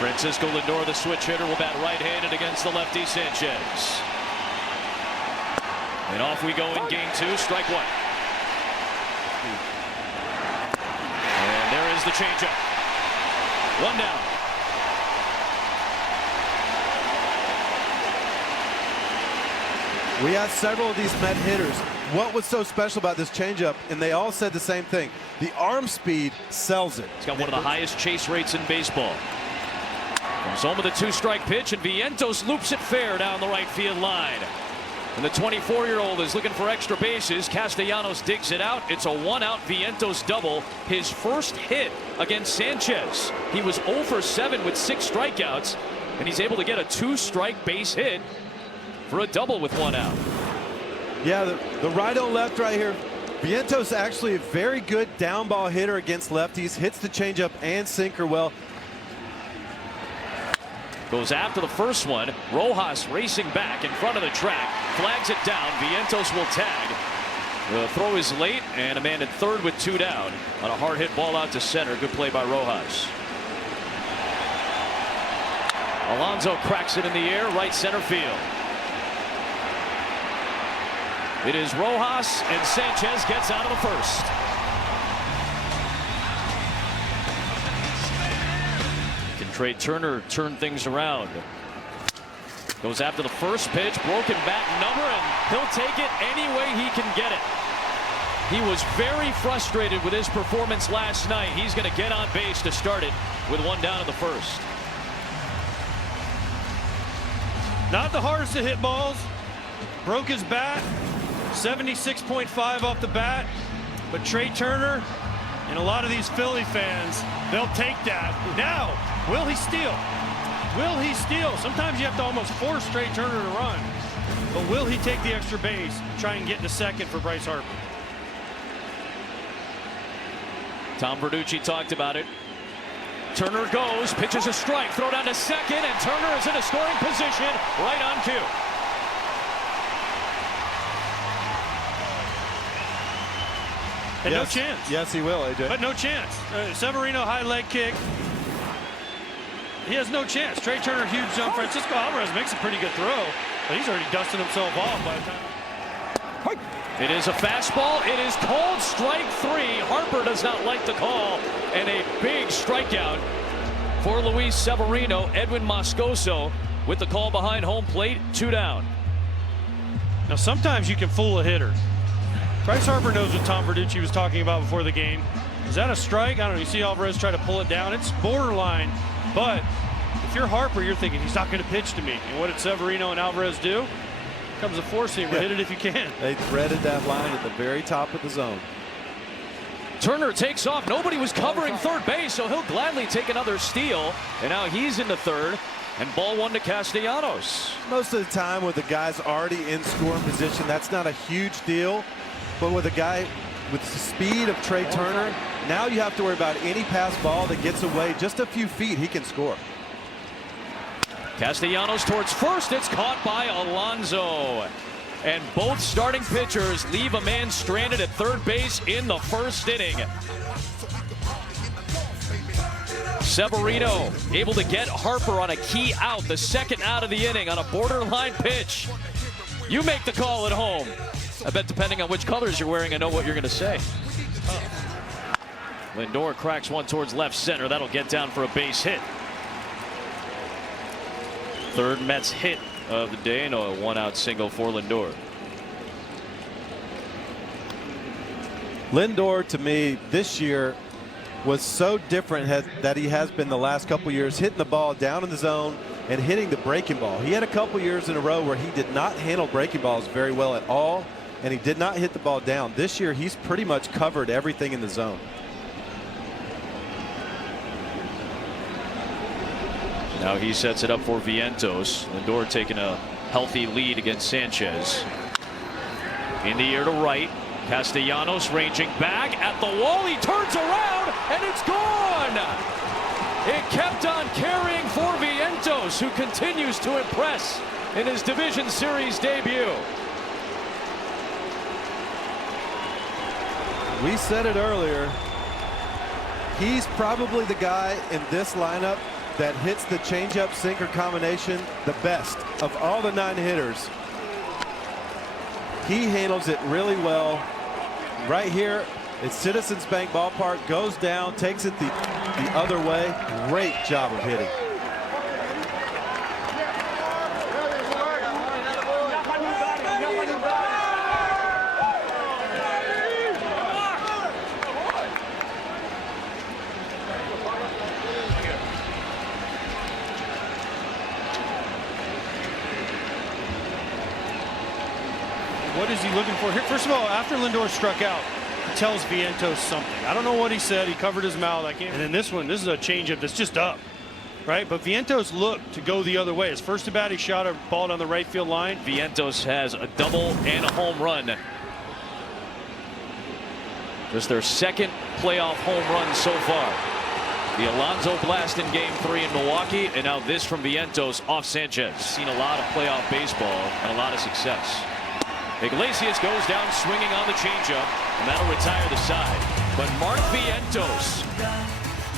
Francisco Lindor, the switch hitter, will bat right-handed against the lefty Sanchez. And off we go in game 2, strike 1. And there is the changeup. 1 down. We had several of these Met hitters. What was so special about this changeup? And they all said the same thing. The arm speed sells it. He's got one of the highest chase rates in baseball. Comes home with a 2-strike pitch, and Vientos loops it fair down the right field line. And the 24-year-old is looking for extra bases. Castellanos digs it out. It's a 1-out Vientos double. His first hit against Sanchez. He was 0 for 7 with 6 strikeouts, and he's able to get a 2-strike base hit for a double with 1 out. Yeah, the right on left right here. Vientos actually a very good down ball hitter against lefties. Hits the changeup and sinker well. Goes after the first one. Rojas racing back in front of the track. Flags it down. Vientos will tag. The throw is late, and a man at third with 2 down on a hard hit ball out to center. Good play by Rojas. Alonso cracks it in the air, right center field. It is Rojas, and Sanchez gets out of the first. Can Trey Turner turn things around? Goes after the first pitch, broken bat number, and he'll take it any way he can get it. He was very frustrated with his performance last night. He's going to get on base to start it with 1 down in the first. Not the hardest to hit balls. Broke his bat. 76.5 off the bat, but Trey Turner and a lot of these Philly fans, they'll take that. Now, will he steal? Will he steal? Sometimes you have to almost force Trey Turner to run, but will he take the extra base and try and get to second for Bryce Harper? Tom Verducci talked about it. Turner goes, pitches a strike, throw down to second, and Turner is in a scoring position right on cue. And yes, no chance. Yes, he will, AJ. But no chance. Severino, high leg kick. He has no chance. Trey Turner, huge jump. Francisco Alvarez makes a pretty good throw, but he's already dusted himself off by the time. It is a fastball. It is called strike 3. Harper does not like the call, and a big strikeout for Luis Severino. Edwin Moscoso with the call behind home plate. 2 down. Now, sometimes you can fool a hitter. Bryce Harper knows what Tom Verducci was talking about before the game. Is that a strike? I don't know. You see Alvarez try to pull it down. It's borderline, but if you're Harper, you're thinking he's not going to pitch to me. And what did Severino and Alvarez do? Comes a 4-seamer. Hit it if you can. They threaded that line at the very top of the zone. Turner takes off. Nobody was covering third base, so he'll gladly take another steal. And now he's into third. And ball 1 to Castellanos. Most of the time with the guys already in scoring position, that's not a huge deal. But with a guy with the speed of Trey Turner, now you have to worry about any pass ball that gets away just a few feet, he can score. Castellanos towards first. It's caught by Alonso. And both starting pitchers leave a man stranded at third base in the first inning. Severino able to get Harper on a key out, the second out of the inning on a borderline pitch. You make the call at home. I bet depending on which colors you're wearing, I know what you're going to say. Lindor cracks one towards left center. That'll get down for a base hit. Third Mets hit of the day, and a 1-out single for Lindor. Lindor, to me, this year was so different that he has been the last couple years, hitting the ball down in the zone and hitting the breaking ball. He had a couple years in a row where he did not handle breaking balls very well at all, and he did not hit the ball down. This year, he's pretty much covered everything in the zone. Now he sets it up for Vientos. Lindor taking a healthy lead against Sanchez. In the air to right. Castellanos ranging back at the wall. He turns around and it's gone. It kept on carrying for Vientos, who continues to impress in his Division Series debut. We said it earlier. He's probably the guy in this lineup that hits the changeup sinker combination the best of all the 9 hitters. He handles it really well. Right here, it's Citizens Bank Ballpark, goes down, takes it the other way. Great job of hitting. What is he looking for here? First of all, after Lindor struck out, he tells Vientos something. I don't know what he said. He covered his mouth. I can't. And then this one, this is a changeup that's just up, right? But Vientos looked to go the other way. His first at bat, he shot a ball down the right field line. Vientos has a double and a home run. Just their second playoff home run so far. The Alonso blast in Game 3 in Milwaukee, and now this from Vientos off Sanchez. Seen a lot of playoff baseball and a lot of success. Iglesias goes down swinging on the changeup, and that'll retire the side. But Mark Vientos,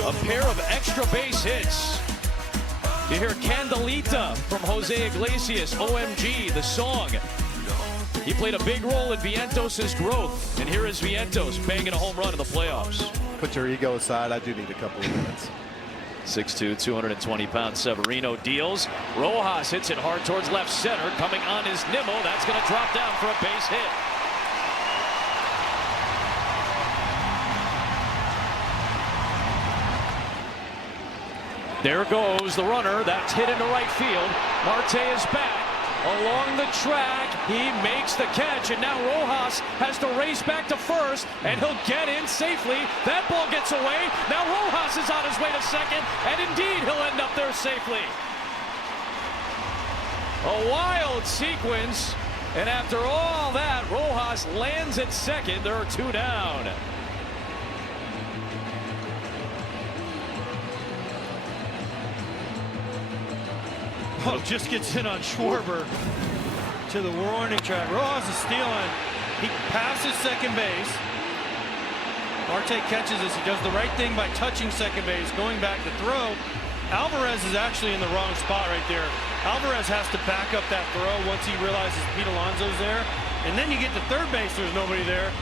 a pair of extra base hits. You hear Candelita from Jose Iglesias, OMG, the song. He played a big role in Vientos' growth, and here is Vientos banging a home run in the playoffs. Put your ego aside. I do need a couple of minutes. 6'2", 220-pound Severino deals. Rojas hits it hard towards left center. Coming on is Nimmo. That's going to drop down for a base hit. There goes the runner. That's hit into right field. Marte is back along the track. He makes the catch, and now Rojas has to race back to first, and he'll get in safely. That ball gets away. Now Rojas is on his way to second, and indeed he'll end up there safely. A wild sequence, and after all that, Rojas lands at second. There are 2 down. Oh, just gets in on Schwarber to the warning track. Rojas is stealing. He passes second base. Marte catches this. He does the right thing by touching second base, going back to throw. Alvarez is actually in the wrong spot right there. Alvarez has to back up that throw once he realizes Pete Alonso's there. And then you get to third base, there's nobody there.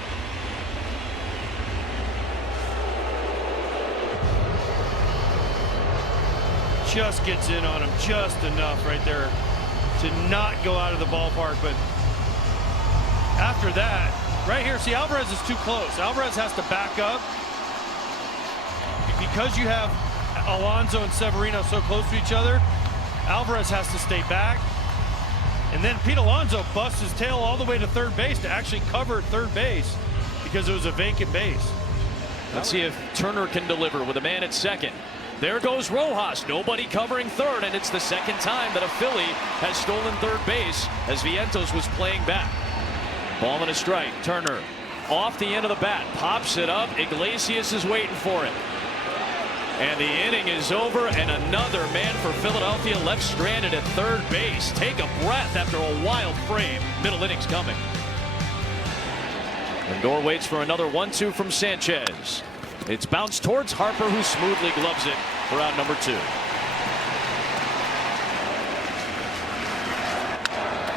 Just gets in on him just enough right there to not go out of the ballpark. But after that, right here, see, Alvarez is too close. Alvarez has to back up. Because you have Alonso and Severino so close to each other, Alvarez has to stay back. And then Pete Alonso busts his tail all the way to third base to actually cover third base because it was a vacant base. Let's see if Turner can deliver with a man at second. There goes Rojas, nobody covering third, and it's the second time that a Philly has stolen third base as Vientos was playing back. Ball and a strike. Turner off the end of the bat, pops it up. Iglesias is waiting for it. And the inning is over, and another man for Philadelphia left stranded at third base. Take a breath after a wild frame. Middle inning's coming. Lindor waits for another 1-2 from Sanchez. It's bounced towards Harper, who smoothly gloves it for out number 2.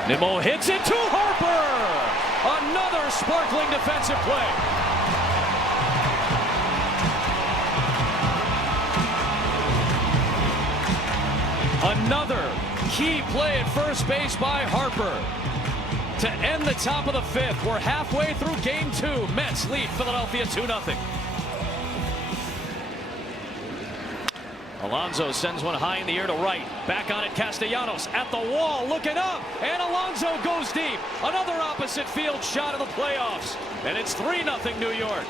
Nimmo hits it to Harper. Another sparkling defensive play. Another key play at first base by Harper to end the top of the 5th. We're halfway through Game 2. Mets lead Philadelphia 2-0. Alonso sends one high in the air to right. Back on it, Castellanos at the wall, looking up, and Alonso goes deep. Another opposite field shot of the playoffs, and it's 3-0 New York.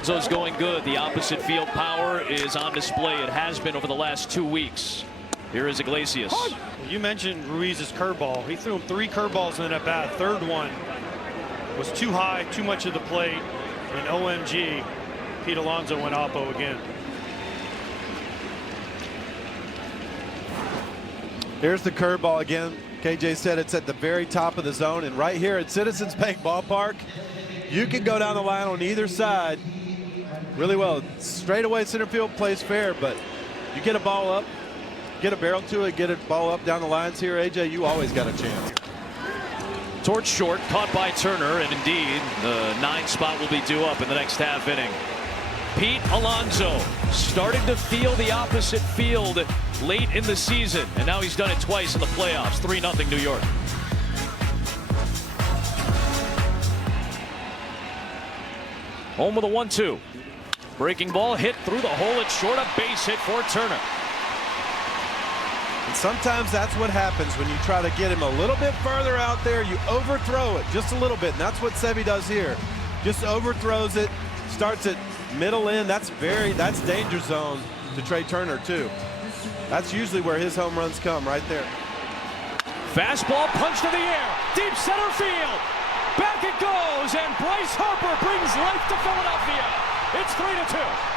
Alonso's going good. The opposite field power is on display. It has been over the last 2 weeks. Here is Iglesias. You mentioned Ruiz's curveball. He threw him 3 curveballs in that bat. Third one was too high, too much of the plate, and OMG, Pete Alonso went oppo again. Here's the curveball again. KJ said it's at the very top of the zone, and right here at Citizens Bank Ballpark, you can go down the line on either side really well. Straightaway center field plays fair, but you get a ball up, get a barrel to it, get a ball up down the lines here, AJ, you always got a chance. Towards short, caught by Turner, and indeed the 9 spot will be due up in the next half inning. Pete Alonso started to feel the opposite field late in the season, and now he's done it twice in the playoffs. 3-0 New York. Home with a 1-2. Breaking ball hit through the hole. It's short, a base hit for Turner. And sometimes that's what happens when you try to get him a little bit further out there. You overthrow it just a little bit, and that's what Sevy does here. Just overthrows it, starts it middle in. That's danger zone to Trey Turner too. That's usually where his home runs come, right there. Fastball punched to the air, deep center field. Back it goes, and Bryce Harper brings life to Philadelphia. It's 3-2.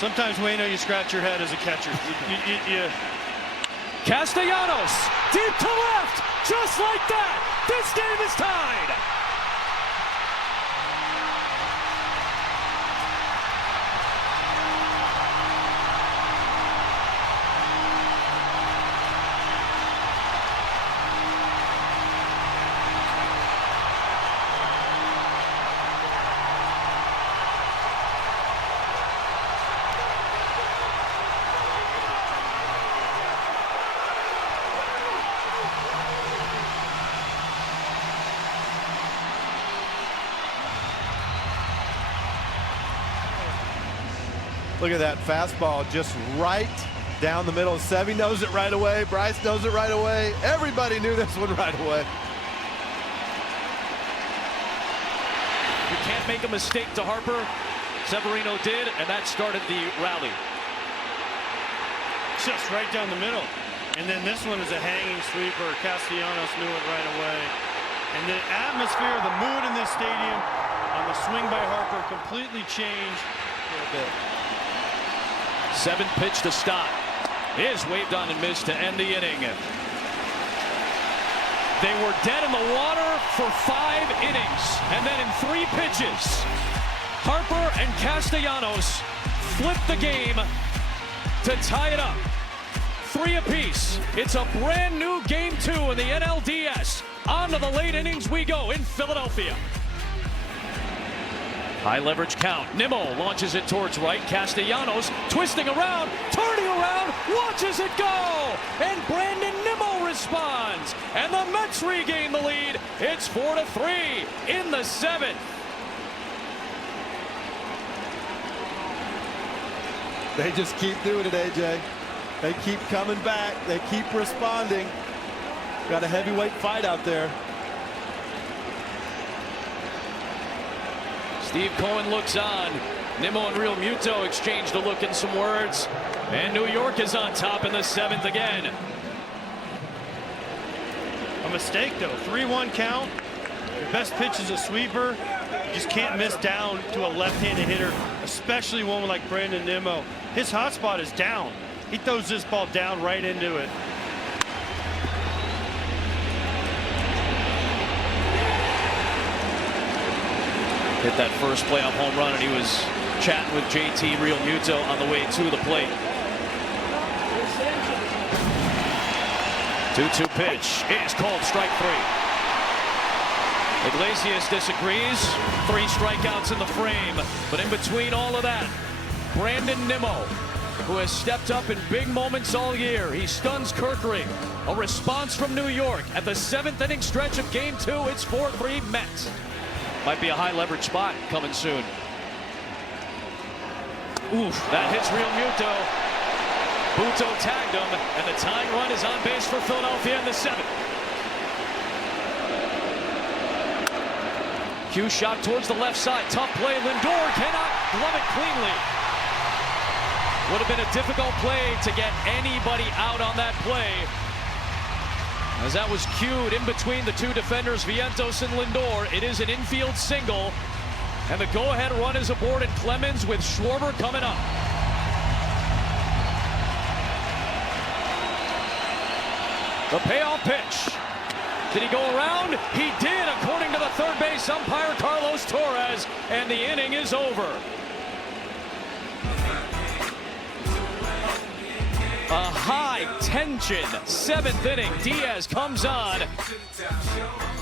Sometimes, Wayno, you scratch your head as a catcher. Castellanos, deep to left, just like that. This game is tied. Look at that fastball just right down the middle. Sevy knows it right away. Bryce knows it right away. Everybody knew this one right away. You can't make a mistake to Harper. Severino did, and that started the rally. Just right down the middle. And then this one is a hanging sweeper. Castellanos knew it right away. And the atmosphere, the mood in this stadium on the swing by Harper completely changed a little bit. 7th pitch to stop is waved on and missed to end the inning. They were dead in the water for 5 innings, and then in 3 pitches, Harper and Castellanos flipped the game to tie it up. 3 apiece. It's a brand new game 2 in the NLDS. On to the late innings we go in Philadelphia. High leverage count. Nimmo launches it towards right. Castellanos twisting around, turning around, watches it go. And Brandon Nimmo responds. And the Mets regain the lead. It's 4-3 in the 7th. They just keep doing it, AJ. They keep coming back. They keep responding. Got a heavyweight fight out there. Steve Cohen looks on. Nimmo and Real Muto exchanged a look and some words. And New York is on top in the 7th again. A mistake, though. 3-1 count. Your best pitch is a sweeper. You just can't miss down to a left-handed hitter, especially one like Brandon Nimmo. His hot spot is down. He throws this ball down right into it. Hit that first playoff home run, and he was chatting with JT Realmuto on the way to the plate. 2-2 pitch is called strike 3. Iglesias disagrees. 3 strikeouts in the frame. But in between all of that, Brandon Nimmo, who has stepped up in big moments all year. He stuns Kerkering. A response from New York at the 7th inning stretch of Game 2. It's 4-3 Mets. Might be a high leverage spot coming soon. Oof, that hits Realmuto. Buto tagged him, and the tying run is on base for Philadelphia in the 7th. Cue shot towards the left side. Tough play. Lindor cannot glove it cleanly. Would have been a difficult play to get anybody out on that play, as that was cued in between the 2 defenders, Vientos and Lindor. It is an infield single, and the go-ahead run is aboard at Clemens with Schwarber coming up. The payoff pitch. Did he go around? He did, according to the third base umpire Carlos Torres, and the inning is over. A high-tension 7th inning. Diaz comes on,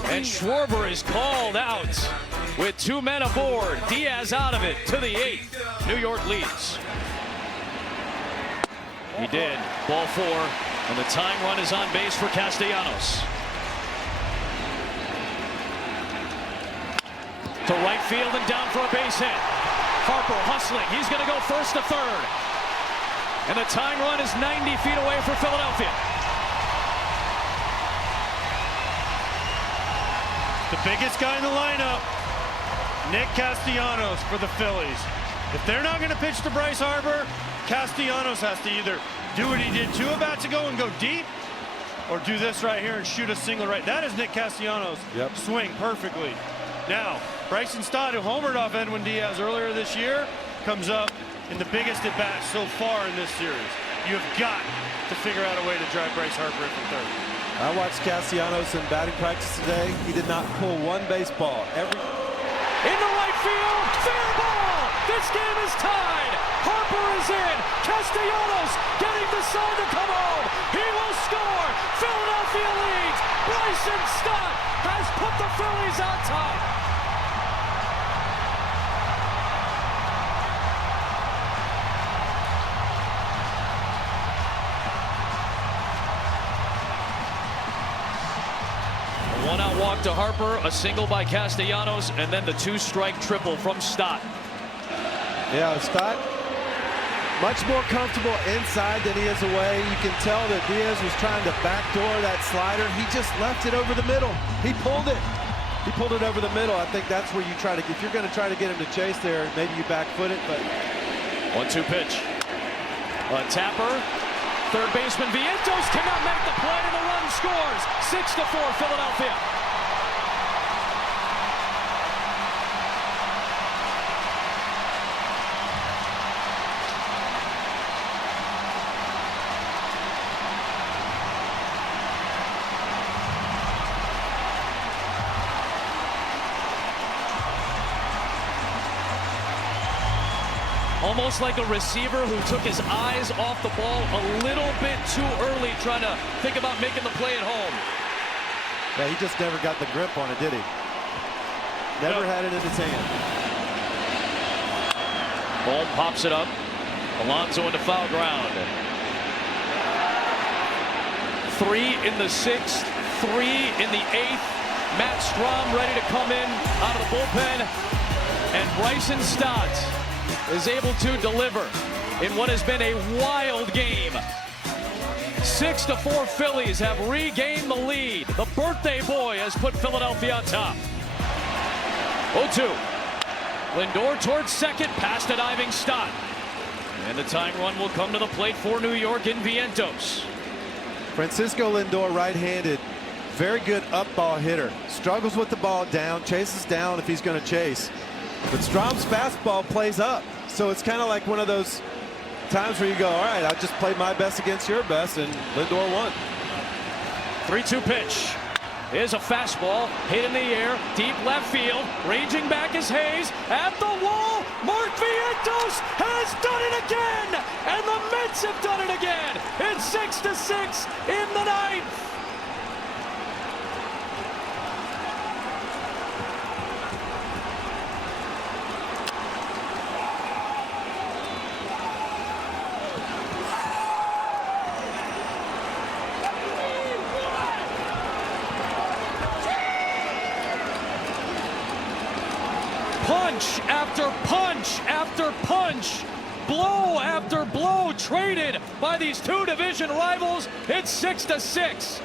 and Schwarber is called out with 2 men aboard. Diaz out of it to the 8th. New York leads. He did. Ball 4, and the tying run is on base for Castellanos. To right field and down for a base hit. Harper hustling. He's going to go first to third. And the tying run is 90 feet away for Philadelphia. The biggest guy in the lineup, Nick Castellanos for the Phillies. If they're not going to pitch to Bryce Harper, Castellanos has to either do what he did 2 at-bats ago and go deep, or do this right here and shoot a single right. That is Nick Castellanos. Yep. Swing perfectly. Now, Bryson Stott, who homered off Edwin Diaz earlier this year, comes up in the biggest at-bat so far in this series. You have got to figure out a way to drive Bryce Harper into third. I watched Castellanos in batting practice today. He did not pull 1 baseball. In the right field, fair ball! This game is tied! Harper is in! Castellanos getting the sign to come home! He will score! Philadelphia leads! Bryson Stott has put the Phillies on top! One-out walk to Harper, a single by Castellanos, and then the 2-strike triple from Stott. Yeah, Stott much more comfortable inside than he is away. You can tell that Diaz was trying to backdoor that slider. He just left it over the middle. He pulled it. He pulled it over the middle. I think that's where you try to, if you're going to try to get him to chase there, maybe you back foot it, but. 1-2 pitch. A tapper. Third baseman Vientos cannot make the play, and the run scores. 6-4 Philadelphia. Almost like a receiver who took his eyes off the ball a little bit too early, trying to think about making the play at home. Yeah, he just never got the grip on it, did he? Never had it in his hand. Ball pops it up. Alonso into foul ground. 3 in the 6th, 3 in the 8th. Matt Strahm ready to come in out of the bullpen. And Bryson Stott is able to deliver in what has been a wild game. 6-4 Phillies have regained the lead. The birthday boy has put Philadelphia on top. 0-2. Lindor towards second, past a diving Stott. And the tying run will come to the plate for New York in Vientos. Francisco Lindor, right-handed, very good up ball hitter. Struggles with the ball down, chases down if he's going to chase. But Strahm's fastball plays up. So it's kind of like one of those times where you go, all right, I just played my best against your best, and Lindor won. 3-2 pitch. Here's a fastball, hit in the air, deep left field. Ranging back is Hayes at the wall. Mark Vientos has done it again, and the Mets have done it again. It's 6-6 in the ninth. Punch after punch after punch, blow after blow traded by these two division rivals. It's 6-6.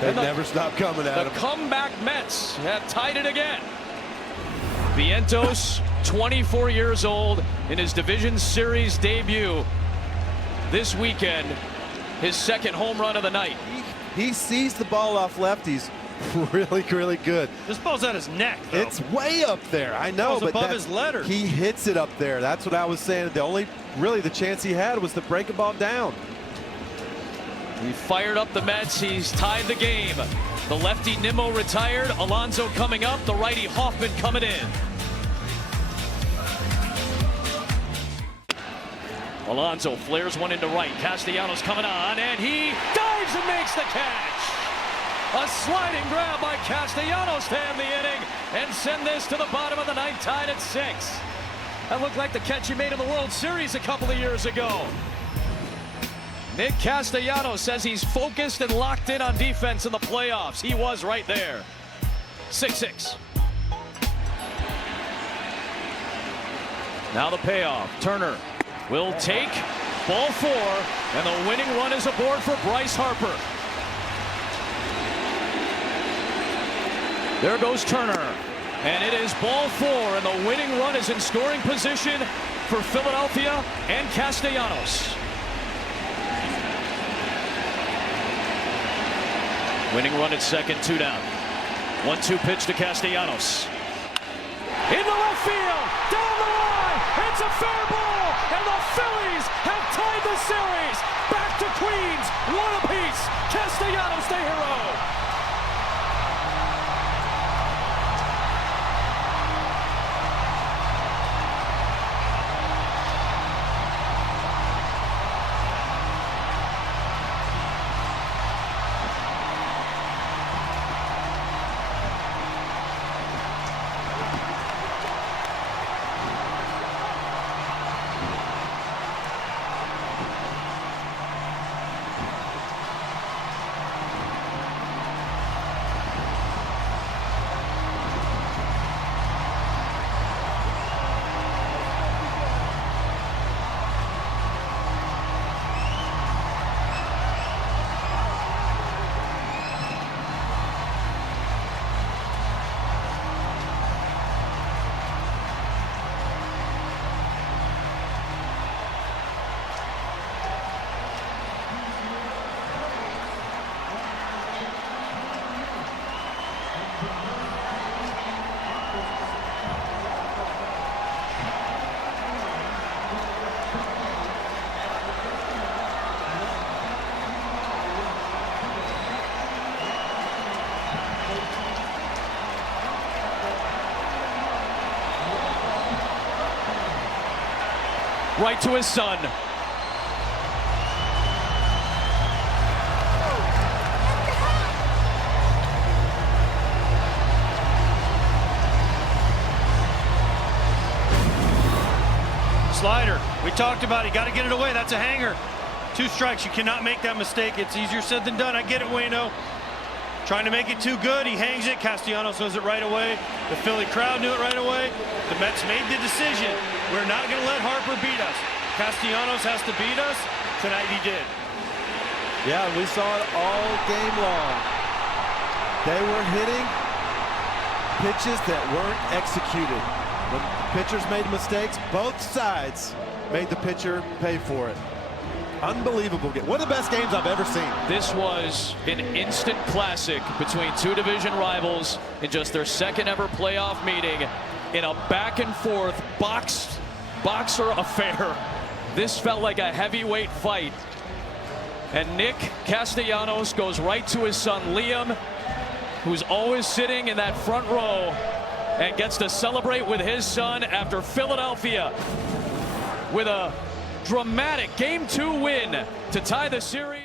They never stop coming at The him. comeback Mets have tied it again. Vientos, 24 years old, in his division series debut this weekend, his second home run of the night. He sees the ball off lefties really, really good. This ball's at his neck, though. It's way up there. I know, but above his letter. He hits it up there. That's what I was saying. The only the chance he had was to break a ball down. He fired up the Mets. He's tied the game. The lefty Nimmo retired. Alonso coming up. The righty Hoffman coming in. Alonso flares one into right. Castellanos coming on, and he dives and makes the catch. A sliding grab by Castellanos to end the inning and send this to the bottom of the ninth, tied at 6. That looked like the catch he made in the World Series a couple of years ago. Nick Castellanos says he's focused and locked in on defense in the playoffs. He was right there. 6-6. Now the payoff. Turner will take ball 4, and the winning run is aboard for Bryce Harper. There goes Turner, and it is ball 4, and the winning run is in scoring position for Philadelphia and Castellanos. Winning run at second, 2 down. 1-2 pitch to Castellanos. In the left field, down the line, it's a fair ball, and the Phillies have tied the series. Back to Queens, 1 apiece. Castellanos the hero. Right to his son. Slider. We talked about it. You got to get it away. That's a hanger. 2 strikes. You cannot make that mistake. It's easier said than done. I get it, Wayno. Trying to make it too good. He hangs it. Castellanos knows it right away. The Philly crowd knew it right away. The Mets made the decision. We're not going to let Harper beat us. Castellanos has to beat us. Tonight he did. Yeah, we saw it all game long. They were hitting pitches that weren't executed. When pitchers made mistakes, both sides made the pitcher pay for it. Unbelievable game. One of the best games I've ever seen. This was an instant classic between two division rivals in just their second ever playoff meeting in a back and forth boxer affair. This felt like a heavyweight fight. And Nick Castellanos goes right to his son Liam, who's always sitting in that front row, and gets to celebrate with his son after Philadelphia with a dramatic Game 2 win to tie the series.